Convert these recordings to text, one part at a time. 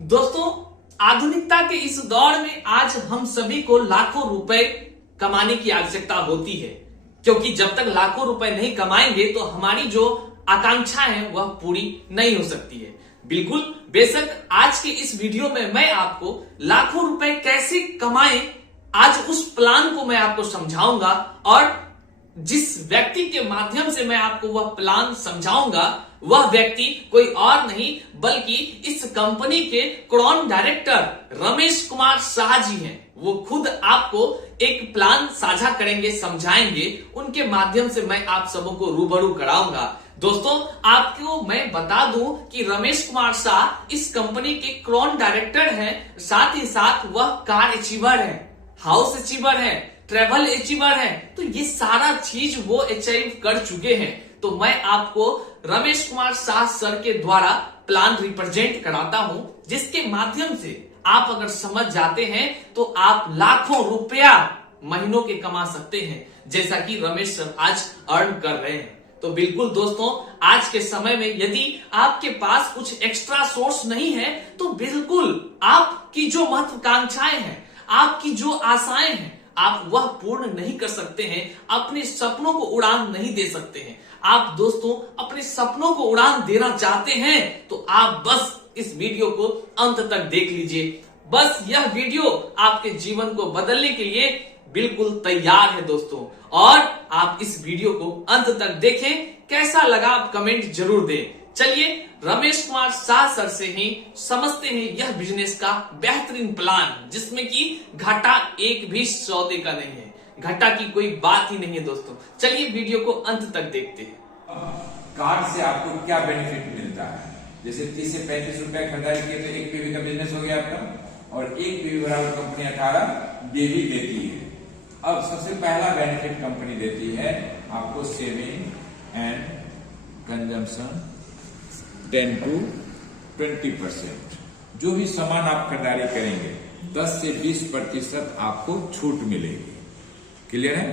दोस्तों, आधुनिकता के इस दौर में आज हम सभी को लाखों रुपए कमाने की आवश्यकता होती है, क्योंकि जब तक लाखों रुपए नहीं कमाएंगे तो हमारी जो आकांक्षाएं हैं वह पूरी नहीं हो सकती है। बिल्कुल, बेशक आज के इस वीडियो में मैं आपको लाखों रुपए कैसे कमाएं, आज उस प्लान को मैं आपको समझाऊंगा और जिस व्यक्ति के माध्यम से मैं आपको वह प्लान समझाऊंगा वह व्यक्ति कोई और नहीं बल्कि इस कंपनी के क्राउन डायरेक्टर रमेश कुमार शाह जी हैं। वो खुद आपको एक प्लान साझा करेंगे, समझाएंगे, उनके माध्यम से मैं आप सबों को रूबरू कराऊंगा। दोस्तों, आपको मैं बता दूं कि रमेश कुमार शाह इस कंपनी के क्राउन डायरेक्टर हैं, साथ ही साथ वह कार अचीवर है, हाउस अचीवर है, ट्रेवल अचीवर है। तो ये सारा चीज वो अचीव कर चुके हैं। तो मैं आपको रमेश कुमार शाह सर के द्वारा प्लान रिप्रेजेंट कराता हूं, जिसके माध्यम से आप अगर समझ जाते हैं तो आप लाखों रुपया महीनों के कमा सकते हैं, जैसा कि रमेश सर आज अर्न कर रहे हैं। तो बिल्कुल दोस्तों, आज के समय में यदि आपके पास कुछ एक्स्ट्रा सोर्स नहीं है तो बिल्कुल आपकी जो महत्वाकांक्षाएं हैं, आपकी जो आशाएं हैं, आप वह पूर्ण नहीं कर सकते हैं, अपने सपनों को उड़ान नहीं दे सकते हैं। आप दोस्तों अपने सपनों को उड़ान देना चाहते हैं तो आप बस इस वीडियो को अंत तक देख लीजिए। बस यह वीडियो आपके जीवन को बदलने के लिए बिल्कुल तैयार है दोस्तों, और आप इस वीडियो को अंत तक देखें। कैसा लगा आप कमेंट जरूर दें। चलिए रमेश कुमार शाह सर से ही समझते हैं यह बिजनेस का बेहतरीन प्लान, जिसमें कि घाटा एक भी सौदे का नहीं है, घाटा की कोई बात ही नहीं है। दोस्तों चलिए वीडियो को अंत तक देखते हैं। कार्ड से आपको क्या बेनिफिट मिलता है? जैसे 30 से 35 रुपया खरीदारी किए तो 1 पीवी का बिजनेस हो गया आपका, और 1 पीवी बराबर कंपनी 18 डेली देती है। अब सबसे पहला बेनिफिट कंपनी देती है आपको सेविंग एंड कंजम्पशन 10 to 20%। जो भी सामान आप खरीदारी करेंगे 10 से 20% आपको छूट मिलेगी। क्लियर है?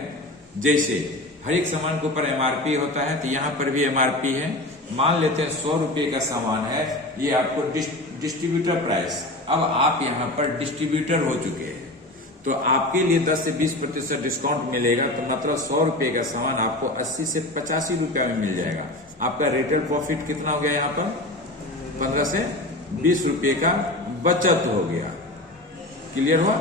जैसे हर एक सामान के ऊपर एमआरपी होता है, तो यहाँ पर भी एमआरपी है। मान लेते हैं 100 रुपये का सामान है, ये आपको डिस्ट्रीब्यूटर प्राइस। अब आप यहाँ पर डिस्ट्रीब्यूटर हो चुके हैं तो आपके लिए 10 से 20% डिस्काउंट मिलेगा। तो मतलब 100 रुपये का सामान आपको 80 से 85 रुपया में मिल जाएगा। आपका रिटेल प्रॉफिट कितना हो गया? यहाँ पर 15 से 20 रुपये का बचत हो गया। क्लियर हुआ?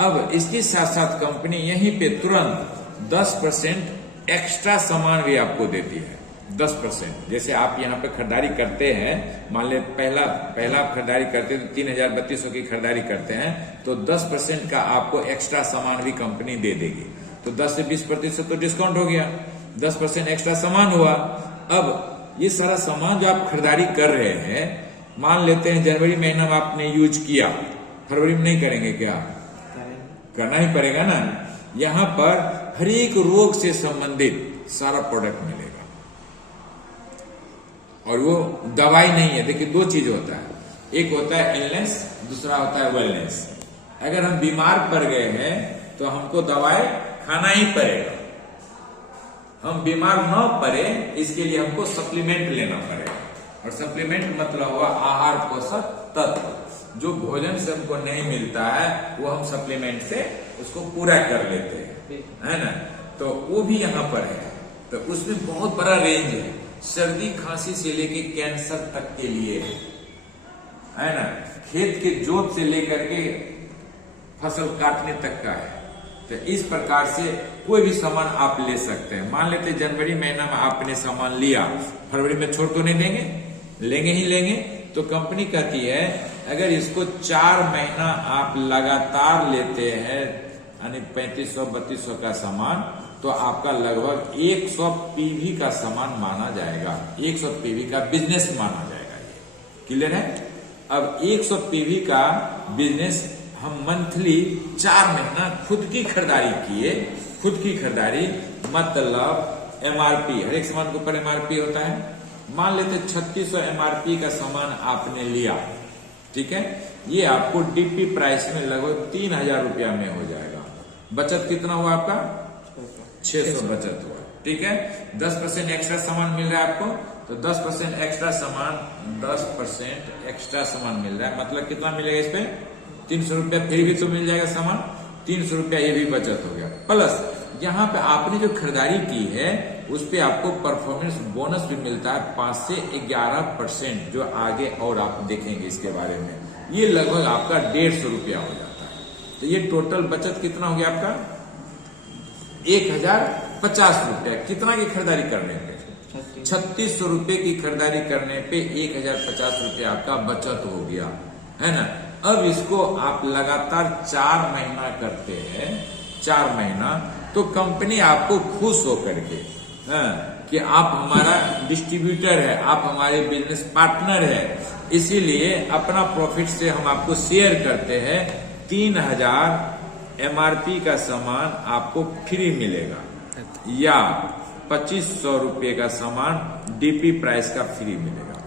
अब इसके साथ साथ कंपनी यहीं पे तुरंत 10% एक्स्ट्रा सामान भी आपको देती है। 10%। जैसे आप यहाँ पे खरीदारी करते हैं, मान ले पहला खरीदारी करते हैं तो 3000-3200 की खरीदारी करते हैं, तो 10% का आपको एक्स्ट्रा सामान भी कंपनी दे देगी। तो 10 से 20% तो डिस्काउंट हो गया, 10% एक्स्ट्रा सामान हुआ। अब ये सारा सामान जो आप खरीदारी कर रहे हैं, मान लेते हैं जनवरी महीना में आपने यूज किया, फरवरी में नहीं करेंगे क्या? करना ही पड़ेगा ना। यहाँ पर हर एक रोग से संबंधित सारा प्रोडक्ट मिलेगा, और वो दवाई नहीं है। देखिए, 2 चीज होता है, एक होता है इलनेस, दूसरा होता है वेलनेस। अगर हम बीमार पड़ गए हैं तो हमको दवाई खाना ही पड़ेगा। हम बीमार न पड़े इसके लिए हमको सप्लीमेंट लेना पड़ेगा, और सप्लीमेंट मतलब हुआ आहार पोषक तत्व। जो भोजन से हमको नहीं मिलता है वो हम सप्लीमेंट से उसको पूरा कर लेते हैं, है ना। तो वो भी यहाँ पर है। तो उसमें बहुत बड़ा रेंज है, सर्दी खांसी से लेके कैंसर तक के लिए है ना। खेत के जोत से लेकर के फसल काटने तक का है। तो इस प्रकार से कोई भी सामान आप ले सकते हैं। मान लेते जनवरी महीना में आपने सामान लिया, फरवरी में छोड़ तो नहीं देंगे, लेंगे ही लेंगे। तो कंपनी कहती है अगर इसको 4 महीना आप लगातार लेते हैं, यानी 3500-3200 का सामान, तो आपका लगभग 100 पीवी का सामान माना जाएगा, 100 पीवी का बिजनेस माना जाएगा। ये क्लियर है? अब 100 पीवी का बिजनेस हम मंथली 4 महीना खुद की खरीदारी किए। खुद की खरीदारी मतलब एमआरपी, हर एक सामान के ऊपर एमआरपी होता है। मान लेते 3600 एमआरपी का सामान आपने लिया, ठीक है। ये आपको डीपी प्राइस में लगभग 3000 रुपया में हो जाएगा। बचत कितना हुआ आपका? 600 बचत हुआ, ठीक है। 10% एक्स्ट्रा सामान मिल रहा है आपको, तो 10% एक्स्ट्रा सामान, 10% एक्स्ट्रा सामान मिल रहा है। मतलब कितना मिलेगा इस पे? 300 रुपया फिर भी तो मिल जाएगा सामान, 300 रुपया ये भी बचत हो गया। प्लस यहाँ पे आपने जो खरीदारी की है उस पे आपको परफॉर्मेंस बोनस भी मिलता है 5 से 11%, जो आगे और आप देखेंगे इसके बारे में। ये लगभग आपका 150 रुपया हो जाता है। तो ये टोटल बचत कितना हो गया आपका? 1050 रुपया। कितना की खरीदारी करने पे? 3600 रुपये की खरीदारी करने पे 1050 रुपया आपका बचत हो गया, है ना। अब इसको आप लगातार 4 महीना करते हैं, 4 महीना, तो कंपनी आपको खुश होकर के, कि आप हमारा डिस्ट्रीब्यूटर है, आप हमारे बिजनेस पार्टनर है, इसीलिए अपना प्रॉफिट से हम आपको शेयर करते हैं। 3000 एमआरपी का सामान आपको फ्री मिलेगा, या 2500 रुपये का सामान डीपी प्राइस का फ्री मिलेगा।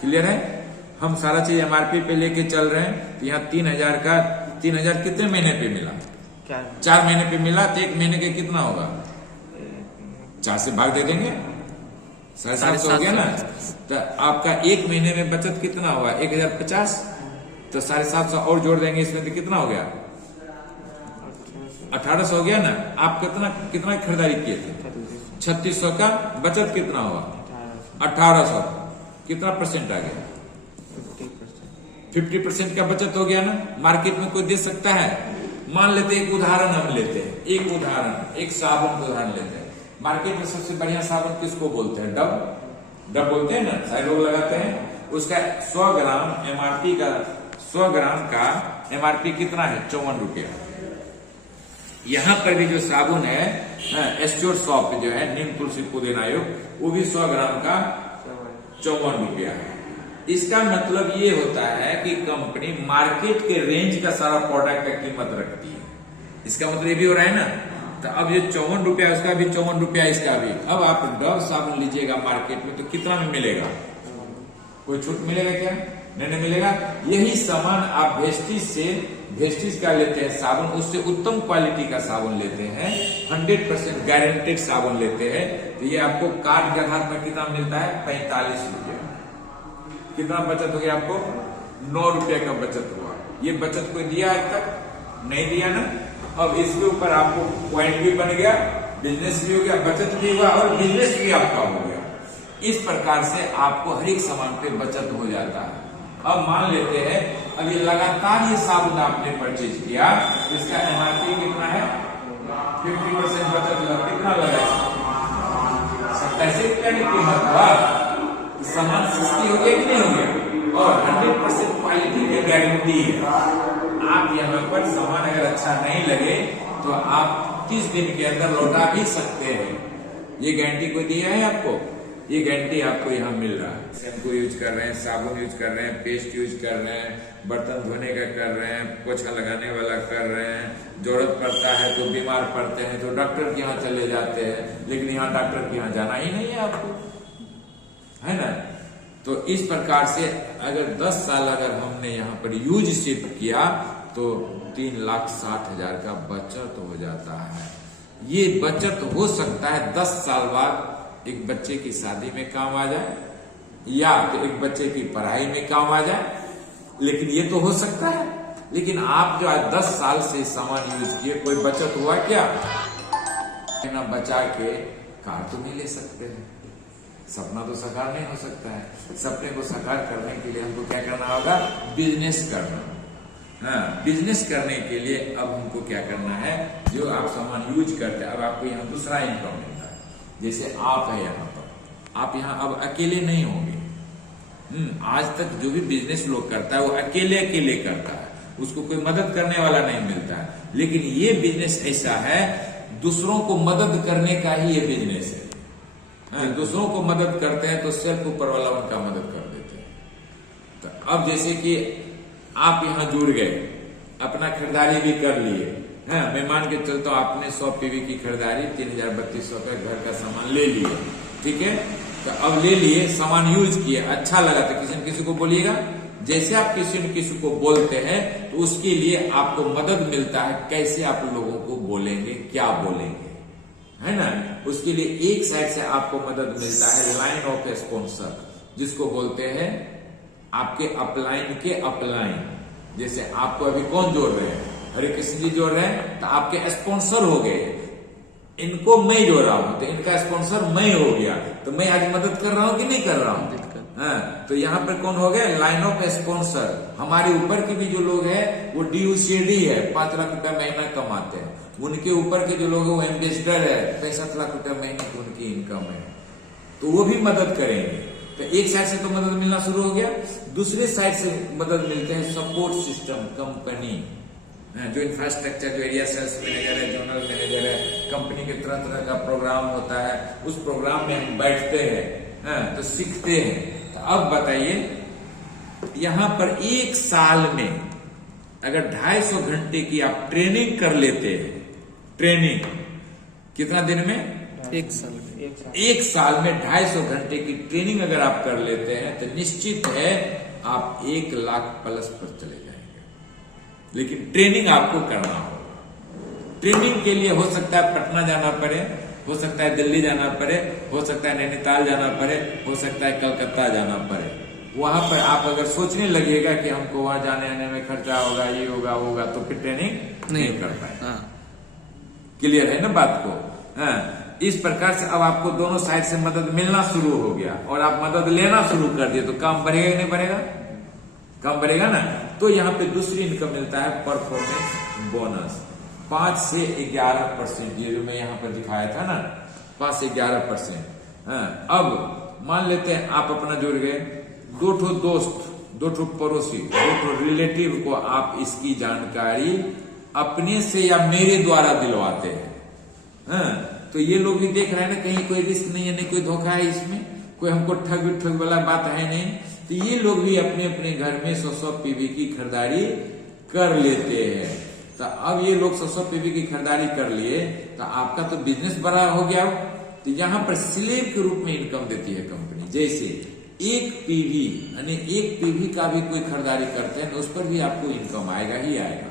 क्लियर है? हम सारा चीज एमआरपी पे लेके चल रहे हैं। तो यहाँ 3000 का 3000 कितने महीने पे मिला? 4 महीने पे मिला। तो 1 महीने के कितना होगा? 4 से भाग दे देंगे, 750 हो गया ना। तो आपका 1 महीने में बचत कितना हुआ? 1050। तो 750 और जोड़ देंगे इसमें, तो कितना हो गया? 1800 हो गया ना। आप कितना खरीदारी किए थे? 3600 का बचत कितना हुआ? 1800। कितना परसेंट आ गया? 50% का बचत हो गया ना। मार्केट में कोई दे सकता है? मान लेते एक उदाहरण हम लेते हैं, एक उदाहरण, एक साबुन का उदाहरण लेते हैं। मार्केट में सबसे बढ़िया साबुन किसको बोलते हैं? डब बोलते हैं ना, सारे लोग लगाते हैं। उसका 100 ग्राम एमआरपी का, 100 ग्राम का एमआरपी कितना है? 54 रुपया। यहाँ पर भी जो साबुन है एस्ट्योर सॉप जो है, नीम तुलसी पुदीना योग, वो भी 100 ग्राम का 54 रुपया है। इसका मतलब ये होता है कि कंपनी मार्केट के रेंज का सारा प्रोडक्ट का कीमत रखती है। इसका मतलब ये भी हो रहा है ना। तो अब ये 54 रुपया, उसका भी 54 रुपया, इसका भी। अब आप डव साबुन लीजिएगा मार्केट में, तो कितना में मिलेगा? कोई छूट मिलेगा क्या? नहीं मिलेगा। यही सामान आप वेस्टिज का लेते हैं साबुन, उससे उत्तम क्वालिटी का साबुन लेते हैं, 100% गारंटेड साबुन लेते हैं। तो ये आपको कार्ड के आधार पर कितना मिलता है? 45 रुपया। कितना बचत हो गया आपको? 9 रुपये का बचत हुआ। ये बचत कोई दिया आज तक? नहीं दिया ना। अब इसके ऊपर आपको पॉइंट भी बन गया, बिजनेस भी हो गया, बचत भी हुआ और बिजनेस भी आपका हो गया। इस प्रकार से आपको हर एक सामान पे बचत हो जाता है। अब मान लेते हैं अब ये लगातार ये साबुन आपने परचेज किया, इसका एमआरपी कितना है? 50% बचत हुआ। कितना लगा? 87 रुपया की कीमत हुआ। सामान सस्ती हो गया कि नहीं हो गया? और 100% क्वालिटी की गारंटी है। आप यहाँ पर सामान अगर अच्छा नहीं लगे तो आप 30 दिन के अंदर लौटा भी सकते हैं। ये गारंटी कोई दिया है आपको? ये गारंटी आपको यहाँ मिल रहा है। शैम्पू यूज कर रहे हैं, साबुन यूज कर रहे हैं, पेस्ट यूज कर रहे हैं, बर्तन धोने का कर रहे हैं, पोछा लगाने वाला कर रहे हैं। जरूरत पड़ता है तो बीमार पड़ते हैं तो डॉक्टर के यहाँ चले जाते हैं, लेकिन यहाँ डॉक्टर के यहाँ जाना ही नहीं है आपको, है ना। तो इस प्रकार से अगर 10 साल अगर हमने यहाँ पर यूज सिर्फ किया तो 3,60,000 का बचत हो जाता है। ये बचत हो सकता है 10 साल बाद एक बच्चे की शादी में काम आ जाए, या तो एक बच्चे की पढ़ाई में काम आ जाए, लेकिन ये तो हो सकता है। लेकिन आप जो आज 10 साल से सामान यूज किए, कोई बचत हुआ क्या? बचा के कार तो नहीं ले सकते हैं, सपना तो साकार नहीं हो सकता है। सपने को साकार करने के लिए हमको क्या करना होगा? बिजनेस करना। हाँ, बिजनेस करने के लिए अब हमको क्या करना है? जो आप सामान यूज करते हैं, अब आपको यहाँ दूसरा इनकम मिलता है। जैसे आप है यहाँ पर, आप यहाँ अब अकेले नहीं होंगे। आज तक जो भी बिजनेस लोग करता है वो अकेले करता है, उसको कोई मदद करने वाला नहीं मिलता है। लेकिन ये बिजनेस ऐसा है, दूसरों को मदद करने का ही ये बिजनेस है। दूसरों को मदद करते हैं तो सेल्फ ऊपर वाला उनका मदद कर देते हैं। तो अब जैसे कि आप यहाँ जुड़ गए, अपना खरीदारी भी कर लिए, है, मैं मान के चलता हूँ आपने 100 पीवी की खरीदारी 3,3200 का घर का सामान ले लिए, ठीक है। तो अब ले लिए, सामान यूज किए, अच्छा लगा तो किसी न किसी को बोलिएगा। जैसे आप किसी न किसी को बोलते हैं तो उसके लिए आपको मदद मिलता है। कैसे आप लोगों को बोलेंगे, क्या बोलेंगे, है ना। उसके लिए एक साइड से आपको मदद मिलता है लाइन ऑफ स्पॉन्सर, जिसको बोलते हैं आपके अपलाइन के अपलाइन। जैसे आपको अभी कौन जोड़ रहे हैं, हरे कृष्ण जी जोड़ रहे हैं, तो आपके स्पॉन्सर हो गए। इनको मैं जोड़ रहा हूं तो इनका स्पॉन्सर मैं हो गया, तो मैं आज मदद कर रहा हूं कि नहीं कर रहा हूं। हाँ, तो यहाँ पर कौन हो गया, लाइन ऑफ स्पॉन्सर। हमारे ऊपर के भी जो लोग हैं वो DUCD है, 5 लाख रुपया महीना कमाते हैं। उनके ऊपर के जो लोग हैं वो एम्बेसडर है, 65 लाख रुपया महीने की उनकी इनकम है, तो वो भी मदद करेंगे। तो एक साइड से तो मदद मिलना शुरू हो गया। दूसरे साइड से मदद मिलते हैं सपोर्ट सिस्टम, कंपनी जो इंफ्रास्ट्रक्चर, जो एरिया सेल्स मैनेजर है, जोनल मैनेजर है, कंपनी के तरह तरह का प्रोग्राम होता है, उस प्रोग्राम में हम बैठते हैं, तो सीखते हैं। तो अब बताइए, यहां पर एक साल में अगर 250 घंटे की आप ट्रेनिंग कर लेते हैं, ट्रेनिंग कितना दिन में, एक साल में, एक साल में 250 घंटे की ट्रेनिंग अगर आप कर लेते हैं तो निश्चित है आप 1 लाख प्लस पर चले जाएंगे। लेकिन ट्रेनिंग आपको करना होगा। ट्रेनिंग के लिए हो सकता है पटना जाना पड़े, हो सकता है दिल्ली जाना पड़े, हो सकता है नैनीताल जाना पड़े, हो सकता है कलकत्ता जाना पड़े। वहां पर आप अगर सोचने लगेगा कि हमको वहां जाने आने में खर्चा होगा, ये होगा, तो फिर ट्रेनिंग नहीं कर पाए। क्लियर है ना बात को। इस प्रकार से अब आपको दोनों साइड से मदद मिलना शुरू हो गया और आप मदद लेना शुरू कर दिए, तो काम बढ़ेगा कि नहीं बढ़ेगा, काम बढ़ेगा ना। तो यहाँ पे दूसरी इनकम मिलता है परफॉर्मेंस बोनस, 5 से 11%। ये जो मैं यहाँ पर दिखाया था ना, 5 से 11%। अब मान लेते हैं आप अपना जुड़ गए, 2 ठो दोस्त, 2 ठो पड़ोसी, 2 ठो रिलेटिव को आप इसकी जानकारी अपने से या मेरे द्वारा दिलवाते हैं। तो ये लोग भी देख रहे हैं ना, कहीं कोई रिस्क नहीं है, नहीं कोई धोखा है इसमें, कोई हमको ठग वाला बात है नहीं। तो ये लोग भी अपने अपने घर में 100 पीवी की खरीदारी कर लेते हैं। तो अब ये लोग 100 पीवी की खरीदारी कर लिए, तो आपका तो बिजनेस बड़ा हो गया। तो यहाँ पर स्लेब के रूप में इनकम देती है कंपनी। जैसे 1 पीवी यानी 1 पीवी का भी कोई खरीदारी करते हैं तो उस पर भी आपको इनकम आएगा ही आएगा।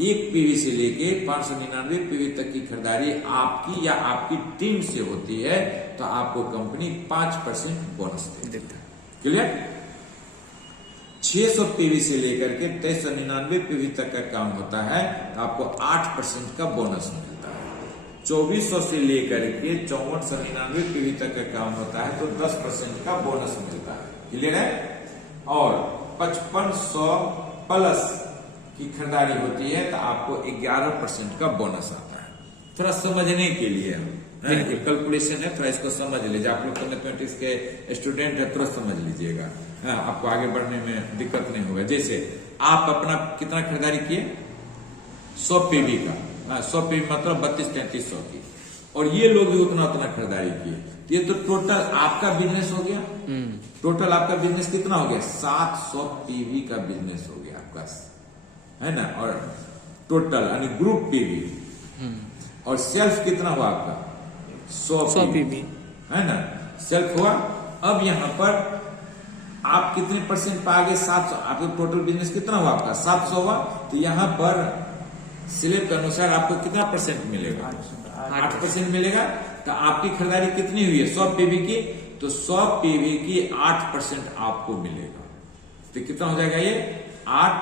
1 पीवी से लेके 599 पीवी तक की खरीदारी आपकी या आपकी टीम से होती है, तो आपको कंपनी 5% बोनस देती है। क्लियर। 600 पीवी से लेकर के 2399 पीवी तक का काम होता है तो आपको 8% का बोनस मिलता है। 2400 से लेकर के 5499 पीवी तक का काम होता है तो 10% का बोनस मिलता है। क्लियर है। और 5500 प्लस की खरीदारी होती है तो आपको 11% का बोनस आता है। थोड़ा समझने के लिए कैलकुलेशन है, थोड़ा इसको समझ लीजिए। आप लोग तो मैथमेटिक्स के स्टूडेंट है, थोड़ा समझ लीजिएगा, आपको आगे बढ़ने में दिक्कत नहीं होगा। जैसे आप अपना कितना खरीदारी किए, 100 पीवी का, 100 पीवी मतलब 32-3300 की, और ये लोग भी उतना खरीदारी किए, तो ये तो टोटल आपका बिजनेस हो गया। टोटल आपका बिजनेस कितना हो गया, 700 पीवी का बिजनेस हो गया आपका, है ना। और टोटल यानी ग्रुप पीवी, और सेल्फ कितना हुआ आपका, 100 पीवी, है ना, सेल्फ हुआ। अब यहां पर आप कितने परसेंट पा गए, 700। आपका टोटल बिजनेस कितना हुआ आपका, 700 हुआ। तो यहां पर स्लेब के अनुसार आपको कितना परसेंट मिलेगा, 8% मिलेगा। तो आपकी खरीदारी कितनी हुई है, 100 पीवी की, तो 100 पीवी की 8% आपको मिलेगा। तो कितना हो जाएगा, ये 8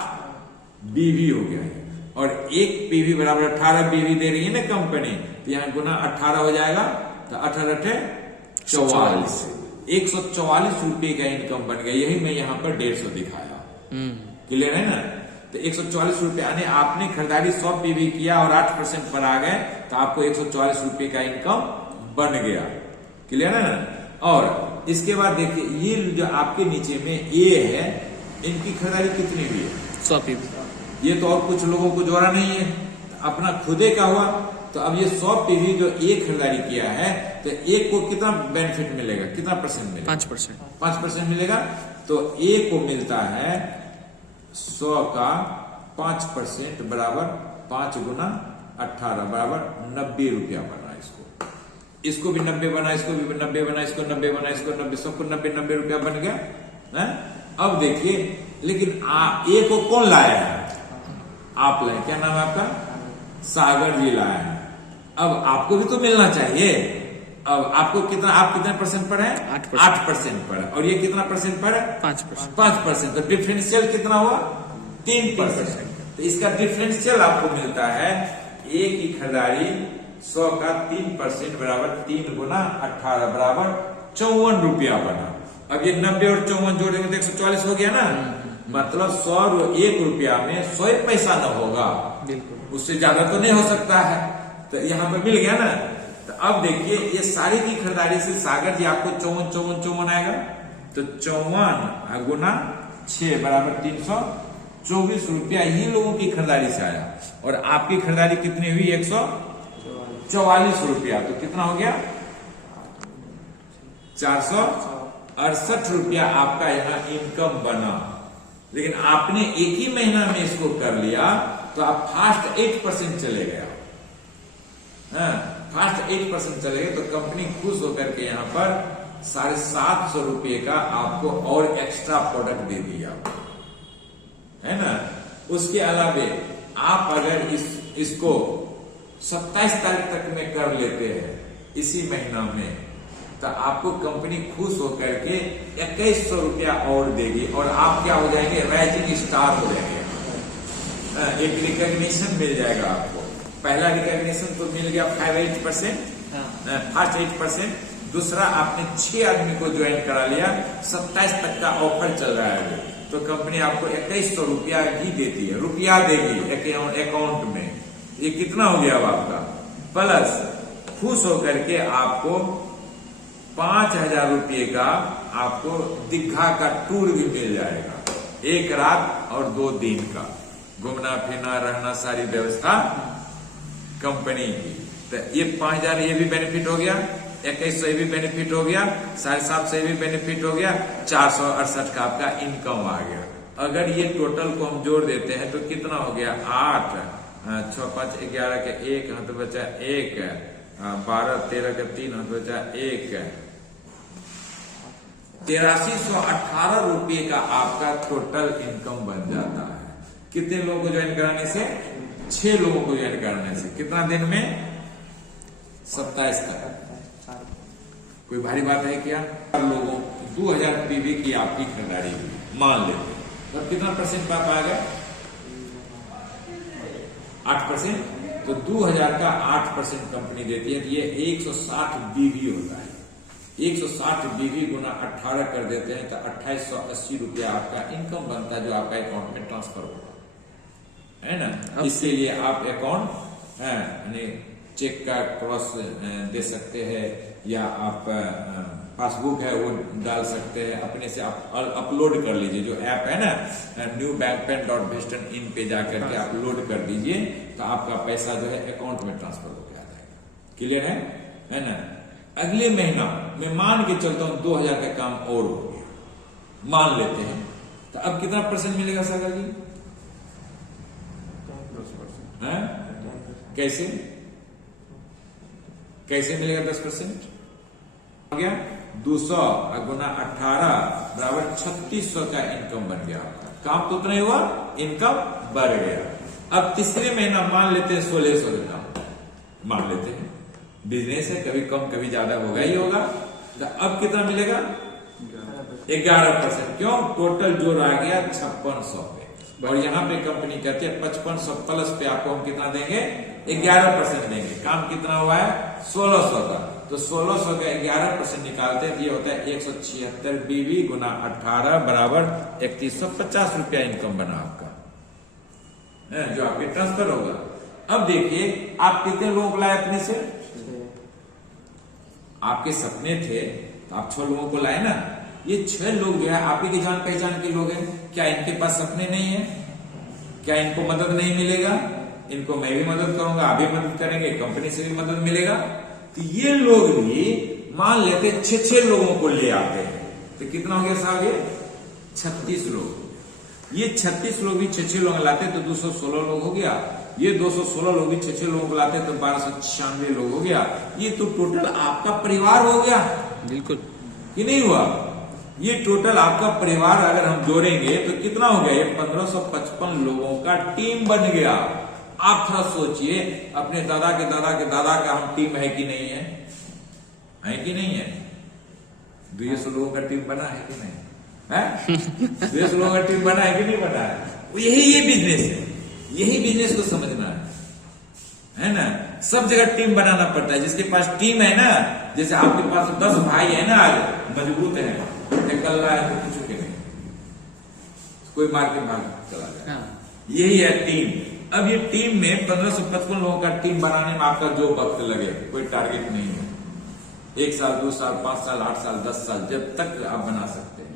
बीवी हो गया है। और 1 पीवी बराबर 18 बीवी दे रही है ना कंपनी, तो यहां गुना 18 हो जाएगा, तो 18 44, 144 रुपए का इनकम बन गया। यही मैं यहाँ पर 150 दिखाया। क्लियर है ना। तो 144 रुपए यानी आपने खरीदारी 100 पीवी किया और 8% पर आ गए, तो आपको 144 रुपए का इनकम बन गया। क्लियर है ना। और इसके बाद देखिए, ये जो आपके नीचे में ये है, इनकी खरीदारी कितनी हुई है, 100 पीवी। ये तो और कुछ लोगों को जोड़ा नहीं है, अपना खुदे का हुआ। तो अब ये 100 पीवी जो एक खरीदारी किया है, तो एक को कितना बेनिफिट मिलेगा, कितना परसेंट मिलेगा, 5% मिलेगा। तो एक को मिलता है 100 का 5% बराबर 5 गुना 18 बराबर 90 रुपया बना। इसको भी 90 बना, इसको भी 90 बना, इसको 90 बना, इसको 90, सबको 90 रुपया बन गया है। अब देखिए, लेकिन एक को कौन लाया है, आप लाए, क्या नाम है आपका, सागर जी लाया है। अब आपको भी तो मिलना चाहिए। अब आपको कितना, आप कितने परसेंट पर है? 8% पर है। और ये कितना परसेंट पर है? 5%। तो डिफरेंशियल कितना हुआ? 3%। तो इसका डिफरेंशियल आपको मिलता है, एक की खरीदारी 100 का 3% बराबर 3 गुना 18 बराबर 54 रुपया बना। अब ये 90 और 54 जोड़ेंगे तो 144 हो गया ना। मतलब 1 रुपया में 100 पैसा न होगा, उससे ज्यादा तो नहीं हो सकता है। तो यहाँ पे मिल गया ना। तो अब देखिए ये सारी की खरीदारी से सागर जी आपको 54 आएगा। तो 54 गुना 6 बराबर 324 रुपया ही लोगों की खरीदारी से आया। और आपकी खरीदारी कितनी हुई? 144 रुपया। तो कितना हो गया? 468 रुपया आपका यहाँ इनकम बना। लेकिन आपने एक ही महीना में इसको कर लिया तो आप फास्ट 8% चले गया। फास्ट 8% चले गए तो कंपनी खुश होकर के यहाँ पर 750 रुपये का आपको और एक्स्ट्रा प्रोडक्ट दे दिया, है ना। उसके अलावे आप अगर इसको 27 तारीख तक में कर लेते हैं इसी महीना में, तो आपको कंपनी खुश होकर के 2100 रुपया और देगी और आप क्या हो जाएंगे? राइजिंग स्टार हो जाएंगे। एक रिकॉग्निशन मिल जाएगा आपको। पहला रिकॉग्निशन तो मिल गया 8%, फर्स्ट 8%। दूसरा आपने 6 आदमी को ज्वाइन करा लिया, 27 तक का ऑफर चल रहा है, तो कंपनी आपको 2100 रुपया ही देती है, रुपया देगी अकाउंट में। ये कितना हो गया अब आपका? प्लस खुश होकर के आपको 5000 रुपये का आपको दीघा का टूर भी मिल जाएगा, 1 रात और 2 दिन का घूमना फिरना रहना सारी व्यवस्था कंपनी की। तो ये 5000 ये भी बेनिफिट हो गया, 2100 भी बेनिफिट हो गया, 750 भी बेनिफिट हो गया, 468 का आपका इनकम आ गया। अगर ये टोटल को हम जोड़ देते हैं तो कितना हो गया? 8 6 5 11 के 1 हाथ बचा 1, 12 13 के 3 हाथ बचा 1, 8318 रुपये का आपका टोटल इनकम बन जाता है। कितने लोगों को ज्वाइन कराने से? 6 लोगों को ज्वाइन कराने से। कितना दिन में? 27 तक। कोई भारी बात है क्या? लोगों 2000 पीवी की आपकी खरीदारी हुई मान लेते, तो कितना परसेंट आप आ गए? 8%। तो 2000 का 8% कंपनी देती है, तो ये 160 बीवी होता है। 160 बीवी गुना 18 कर देते हैं तो 2880 रुपया आपका इनकम बनता है, जो आपका अकाउंट में ट्रांसफर होगा, है ना। इसके लिए आप अकाउंट यानी चेक का क्रॉस दे सकते हैं, या आप पासबुक है वो डाल सकते हैं, अपने से आप अपलोड कर लीजिए। जो ऐप है ना newbankpen.veston.in पे जाकर के आप लोड कर दीजिए, तो आपका पैसा जो है अकाउंट में ट्रांसफर होकर आ जाएगा। क्लियर है ना। अगले महीना मैं मान के चलता हूं 2000 का काम और हो गया, मान लेते हैं, तो अब कितना परसेंट मिलेगा सागर जी? 10%। कैसे मिलेगा 10%? हो गया 200 गुना 18 बराबर 3600 का इनकम बन गया। काम तो उतना ही हुआ, इनकम बढ़ गया। अब तीसरे महीना मान लेते हैं 1600 का काम मान लेते हैं। बिजनेस है, कभी कम कभी ज्यादा होगा ही होगा। तो अब कितना मिलेगा? 11%। क्यों? टोटल जोड़ आ गया 5600 पे, और यहाँ पे कंपनी कहती है 5500 प्लस पे आपको हम कितना देंगे? 11% देंगे। काम कितना हुआ है? 1600 का। तो 1600 का 11% निकालते हैं, ये होता है 176 बीवी गुना 18 बराबर 3150 रुपया इनकम बना आपका, जो आपके ट्रांसफर होगा। अब देखिए आप कितने लोगों को लाए अपने से? आपके सपने थे तो आप 6 लोगों को लाए ना। ये 6 लोग जो है आप ही की जान पहचान के लोग हैं। क्या इनके पास सपने नहीं है? क्या इनको मदद नहीं मिलेगा? इनको मैं भी मदद करूंगा, आप भी मदद करेंगे, कंपनी से भी मदद मिलेगा। तो ये लोग भी मान लेते 6 लोगों को ले आते हैं, तो कितना हो गया साहब? ये 36 लोग। ये 36 लोग भी 6 लोग लाते तो 216 लोग हो गया। ये 216 लोग भी 6 लोगों को लाते तो 1296 लोग हो गया। ये तो टोटल आपका परिवार हो गया। बिल्कुल कि नहीं हुआ? ये टोटल आपका परिवार अगर हम जोड़ेंगे तो कितना हो गया? ये 1555 लोगों का टीम बन गया। आप थोड़ा सोचिए, अपने दादा के दादा के दादा का हम टीम है कि नहीं है? है कि नहीं है? 200 लोगों का टीम बना है कि नहीं है? 200 लोगों का टीम बना है कि नहीं बना है? ये बिजनेस है, यही बिजनेस को समझना है ना? सब जगह टीम बनाना पड़ता है। जिसके पास टीम है ना, जैसे आपके पास 10 भाई है ना, आज मजबूत है, निकल रहा है तो कुछ के नहीं, कोई मार के भाग चला जाए। यही है टीम। अब ये टीम में 1555 लोगों का टीम बनाने में आपका जो वक्त लगे, कोई टारगेट नहीं है। 1 साल, 2 साल, 5 साल, 8 साल, 10 साल, जब तक आप बना सकते हैं,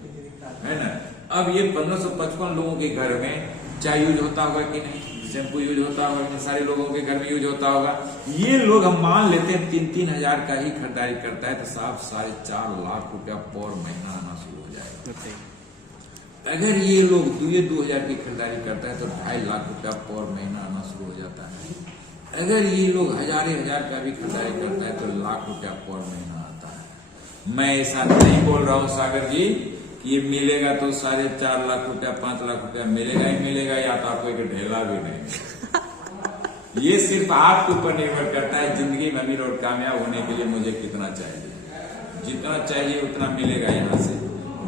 है ना? अब ये 1555 लोगों के घर में चाय यूज होता होगा कि नहीं, शैम्पू यूज होता होगा कि नहीं, सारे लोगों के घर में यूज होता होगा। ये लोग हम मान लेते हैं 3-3 हजार का ही खरीदारी करता है, तो साहब 4.5 लाख रुपया पर महीना आना शुरू हो जाएगा। अगर ये लोग 2,000 की खरीदारी करता है तो 2.5 लाख रुपया पर महीना आना शुरू हो जाता है। अगर ये लोग हजार का भी खरीदारी करता है तो लाख रुपया पर महीना आता है। मैं ऐसा नहीं बोल रहा हूं सागर जी कि ये मिलेगा तो 4.5 लाख रुपया, 5 लाख रुपया मिलेगा ही मिलेगा, या तो आपको एक ढेला भी नहीं। ये सिर्फ आपके ऊपर निर्भर करता है, जिंदगी में अमीर और कामयाब होने के लिए मुझे कितना चाहिए। जितना चाहिए उतना मिलेगा, यहाँ से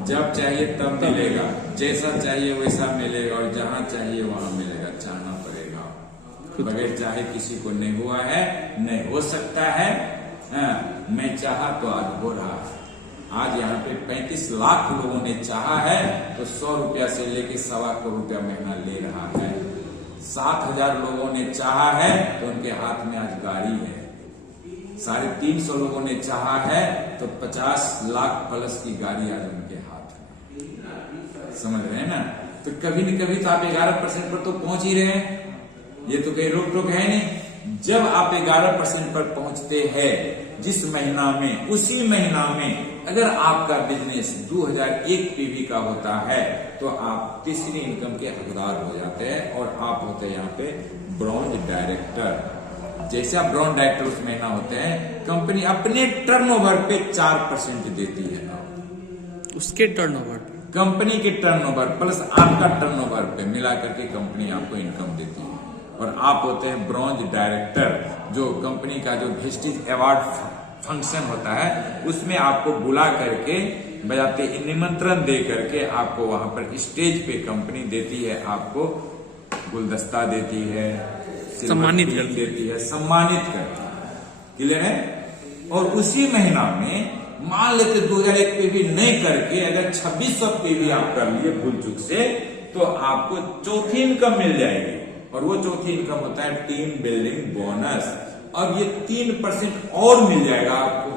जब चाहिए तब मिलेगा, जैसा चाहिए वैसा मिलेगा, और जहां चाहिए वहां मिलेगा। चाहना पड़ेगा, बगैर चाहे किसी को नहीं हुआ है, नहीं हो सकता है। मैं चाहा तो आज हो रहा है। आज यहाँ पे 35 लाख लोगों ने चाहा है तो 100 रुपया से लेके 1.25 करोड़ रुपया महीना ले रहा है। 7,000 लोगों ने चाहा है तो उनके हाथ में आज गाड़ी है। 350 लोगों ने चाहा है तो 50 लाख प्लस की गाड़ी आज उनके हाथ में। समझ रहे हैं ना? तो कभी न कभी तो आप 11% पर तो पहुंच ही रहे हैं। ये तो कहीं रोक टोक है नहीं। जब आप 11% पर पहुंचते हैं जिस महीना में, उसी महीना में अगर आपका बिजनेस 2001 पीवी का होता है तो आप तीसरी इनकम के हकदार हो जाते हैं, और आप होते हैं यहाँ पे ब्रॉन्ज डायरेक्टर। जैसे आप ब्रॉन्ज डायरेक्टर उस महीना होते हैं, कंपनी अपने टर्नओवर पे 4% देती है ना, उसके टर्नओवर, कंपनी के टर्नओवर प्लस आपका टर्नओवर पे मिला करके कंपनी आपको इनकम देती है। और आप होते हैं ब्रॉन्ज डायरेक्टर, जो कंपनी का जो वेस्टेज अवार्ड फंक्शन होता है उसमें आपको बुला करके बजाते निमंत्रण दे करके आपको वहां पर स्टेज पे कंपनी देती है, आपको गुलदस्ता देती है, सम्मानित देती है, सम्मानित करती है। क्लियर है? और उसी महीना में मान लेते 2001 पे भी नहीं करके अगर 2600 पे भी आप कर लिए भूल चूक से, तो आपको चौथी इनकम मिल जाएगी। और वो चौथी इनकम होता है टीम बिल्डिंग बोनस। अब ये 3% और मिल जाएगा आपको।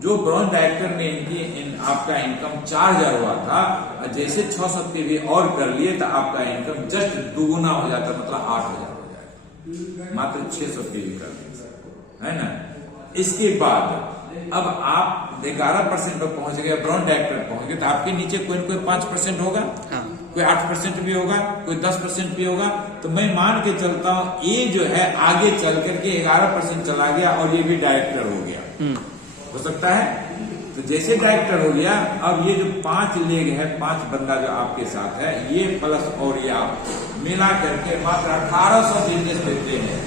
जो ब्रॉन्ज डायरेक्टर में आपका इनकम 4,000 हुआ था, जैसे 600 पे भी और कर लिए तो आपका इनकम जस्ट दुगुना हो जाता, मतलब 8,000 हो जाएगा, मात्र 600 पे भी कर, है ना? इसके बाद अब आप 11% पर पहुंच गए, ब्रॉन्ज डायरेक्टर पहुंच गए, तो आपके नीचे कोई न कोई 5% होगा, कोई 8% भी होगा, कोई 10% भी होगा। तो मैं मान के चलता हूं ये जो है आगे चल करके 11% चला गया और ये भी डायरेक्टर हो गया, हो सकता है। तो जैसे डायरेक्टर हो गया, अब ये जो 5 लेग है, 5 बंदा जो आपके साथ है, ये प्लस और ये आप मिला करके मात्र 1800 बिजनेस देते हैं,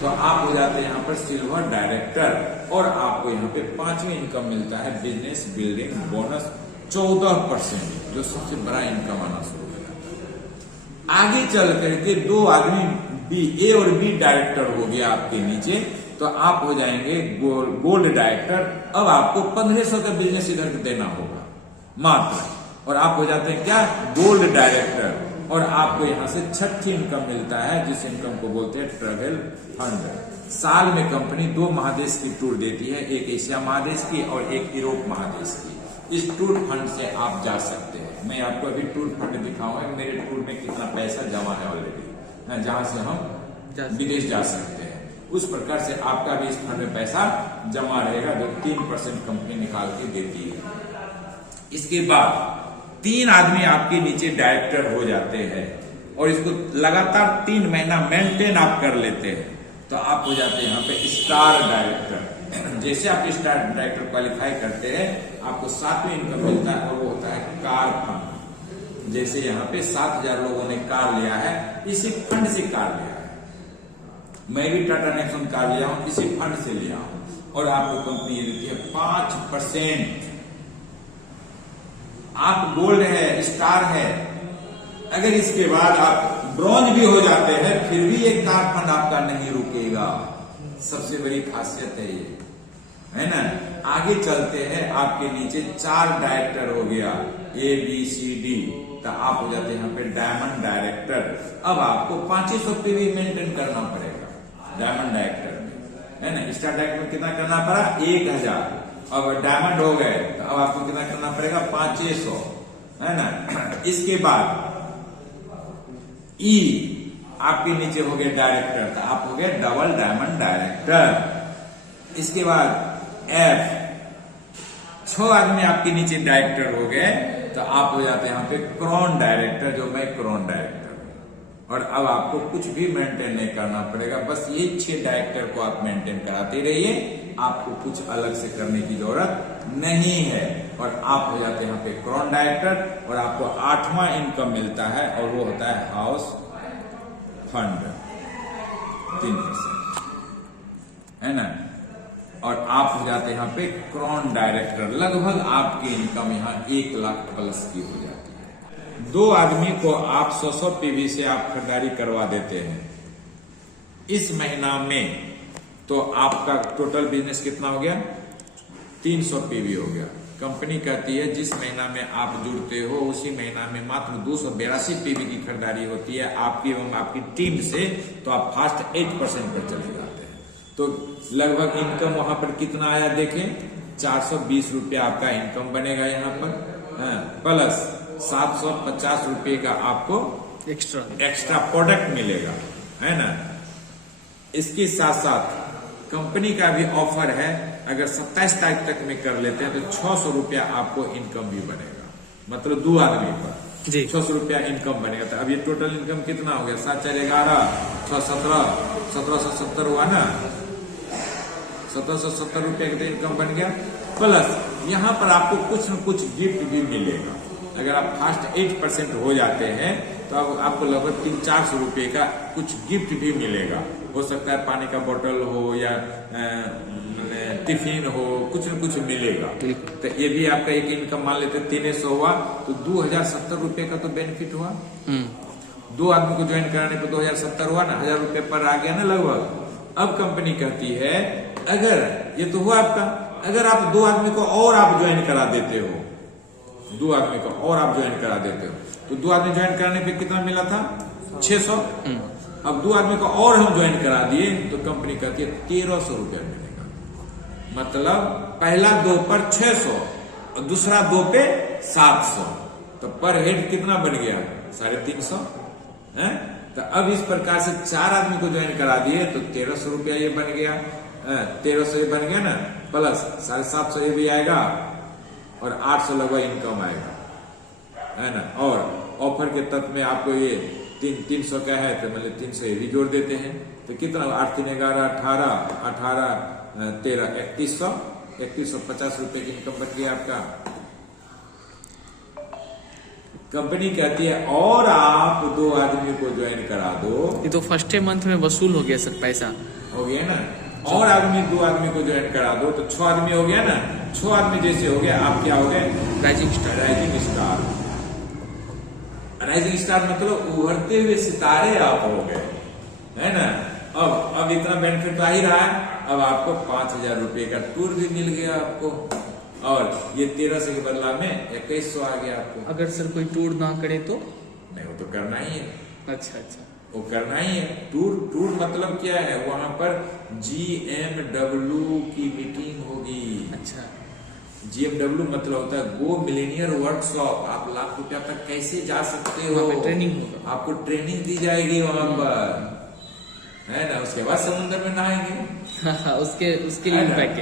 तो आप हो जाते हैं यहाँ पर सिल्वर डायरेक्टर। और आपको यहाँ पे 5वीं इनकम मिलता है बिजनेस बिल्डिंग बोनस 14%, जो सबसे बड़ा इनकम आना शुरू हो जाता है। आगे चल करके 2 आदमी बी, ए और बी डायरेक्टर हो गया आपके नीचे, तो आप हो जाएंगे गोल्ड डायरेक्टर। अब आपको 1500 का बिजनेस इधर देना होगा मात्र, और आप हो जाते हैं क्या, गोल्ड डायरेक्टर। और आपको यहाँ से 6ठी इनकम मिलता है, जिस इनकम को बोलते हैं ट्रेवल फंड। साल में कंपनी 2 महादेश की टूर देती है, एक एशिया महादेश की और एक यूरोप महादेश की। इस टूर फंड से आप जा सकते हैं। मैं आपको अभी टूर फंड दिखाऊंगा, मेरे टूर में कितना पैसा जमा है ऑलरेडी, जहां से हम विदेश जा सकते हैं। उस प्रकार से आपका भी इस फंड में पैसा जमा रहेगा, जो 3% कंपनी निकाल के देती है। इसके बाद 3 आदमी आपके नीचे डायरेक्टर हो जाते हैं, और इसको लगातार 3 महीना मेंटेन आप कर लेते हैं, तो आप हो जाते हैं यहाँ पे स्टार डायरेक्टर। जैसे आप स्टार डायरेक्टर क्वालिफाई करते हैं, आपको 7वीं इनकम मिलता है, और वो होता है कार फंड। जैसे यहाँ पे 7,000 लोगों ने कार लिया है, इसी फंड से कार लिया है, मैं भी टाटा नेक्सॉन कार लिया हूं, किसी फंड से लिया हूं, और आपको कंपनी ये देती है 5%। आप गोल्ड है, स्टार है, अगर इसके बाद आप ब्रॉन्ज भी हो जाते हैं फिर भी एक कार फंड आपका नहीं रुकेगा। सबसे बड़ी खासियत है ये, है ना। आगे चलते हैं, आपके नीचे 4 डायरेक्टर हो गया, ABCD, तो आप हो जाते हैं यहाँ पे डायमंड डायरेक्टर। अब आपको 500 PV मेंटेन करना पड़ेगा डायमंड डायरेक्टर में, है ना। स्टार डायरेक्टर में कितना करना पड़ा, 1000। अब डायमंड हो गए तो अब आपको कितना करना पड़ेगा, 500, है ना। इसके बाद E आपके नीचे हो गए डायरेक्टर, तो आप हो गए डबल डायमंड डायरेक्टर। इसके बाद F, 6 आदमी आपके नीचे डायरेक्टर हो गए, तो आप हो जाते हैं यहाँ पे क्राउन डायरेक्टर, जो मैं क्राउन डायरेक्टर हूं। और अब आपको कुछ भी मेंटेन नहीं करना पड़ेगा, बस ये 6 डायरेक्टर को आप मेंटेन कराते रहिए, आपको कुछ अलग से करने की जरूरत नहीं है। और आप हो जाते हैं यहाँ पे क्राउन डायरेक्टर, और आपको 8वां इनकम मिलता है, और वो होता है हाउस फंड 3%, है ना। और आप हो जाते हैं यहाँ पे क्राउन डायरेक्टर। लगभग आपकी इनकम यहाँ 1 लाख प्लस की हो जाती है। 2 आदमी को आप 100 PV से आप खरीदारी करवा देते हैं इस महीना में, तो आपका टोटल बिजनेस कितना हो गया, 300 PV हो गया। कंपनी कहती है जिस महीना में आप जुड़ते हो उसी महीना में मात्र 282 PV की खरीदारी होती है आपकी एवं आपकी टीम से, तो आप फास्ट 8% पर चले जाते हैं। तो लगभग इनकम वहां पर कितना आया देखें, 420 रुपया आपका इनकम बनेगा यहाँ पर, प्लस 750 रुपये का आपको एक्स्ट्रा प्रोडक्ट मिलेगा, है ना। इसके साथ साथ कंपनी का भी ऑफर है, अगर 27 तारीख तक में कर लेते हैं तो 600 रुपया आपको इनकम भी बनेगा, मतलब 2 आदमी पर 600 रुपया इनकम बनेगा। तो अब ये टोटल इनकम कितना हो गया, 7 4 11 6 17 1770 हुआ ना, 1770 रुपया का इनकम बन गया। प्लस यहाँ पर आपको कुछ न कुछ गिफ्ट भी मिलेगा। अगर आप फास्ट 8% हो जाते हैं तो अब आपको लगभग 300-400 रुपये का कुछ गिफ्ट भी मिलेगा। हो सकता है पानी का बोतल हो या टिफिन हो, कुछ न कुछ मिलेगा। तो ये भी आपका एक इनकम मान लेते 300 हुआ, तो 2070 रुपये का तो बेनिफिट हुआ। 2 आदमी को ज्वाइन कराने पर 2070 हुआ ना, 1000 रुपये पर आ गया ना लगभग। अब कंपनी कहती है अगर ये तो हुआ आपका, अगर आप 2 आदमी को और आप ज्वाइन करा देते हो, 2 आदमी को और आप ज्वाइन करा देते हो, तो 2 आदमी ज्वाइन कराने पे कितना मिला था, 600। अब 2 आदमी को और हम ज्वाइन करा दिए तो कंपनी कहती है 1300 रुपया मिलेगा। मतलब पहला 2 पर 600 और दूसरा 2 पे 700, तो पर हेड कितना बन गया, 350 है। तो अब इस प्रकार से 4 आदमी को ज्वाइन करा दिए तो 1300 रुपया ये बन गया, 1300 ये बन गया ना, प्लस 750 ये भी आएगा, और 800 लगभग इनकम आएगा, है ना। और ऑफर के तत्व में आपको ये 300 का है तो मतलब 300 ये भी जोड़ देते हैं, तो कितना 8 3 11 18 18 13 3150 रुपए की इनकम बन गया आपका। कंपनी कहती है और आप 2 आदमी को ज्वाइन करा दो, ये तो फर्स्ट मंथ में वसूल हो गया सर, पैसा हो गया ना। और आदमी 2 आदमी को ज्वाइन करा दो तो 6 आदमी हो गया ना। 6 आदमी जैसे हो गया, आप क्या हो गए, राइजिंग स्टार। राइजिंग स्टार मतलब उभरते हुए सितारे आप हो गए, है ना। अब इतना बेनिफिट आ ही रहा है। अब आपको 5000 रुपये का टूर भी मिल गया आपको, और ये 1300 के बदला में 2100 आ गया आपको। अगर सर कोई टूर ना करे तो नहीं, वो तो करना ही है। अच्छा, वो करना ही है। टूर मतलब क्या है, वहां पर GMW की मीटिंग होगी। अच्छा, GMW मतलब होता है गो मिलेनियर वर्कशॉप। आप लाख रुपया तक कैसे जा सकते हो, ट्रेनिंग होगा, आपको ट्रेनिंग दी जाएगी वहां पर, है ना। उसके बाद समुद्र में नहाएंगे, उसके लिए पैकेज।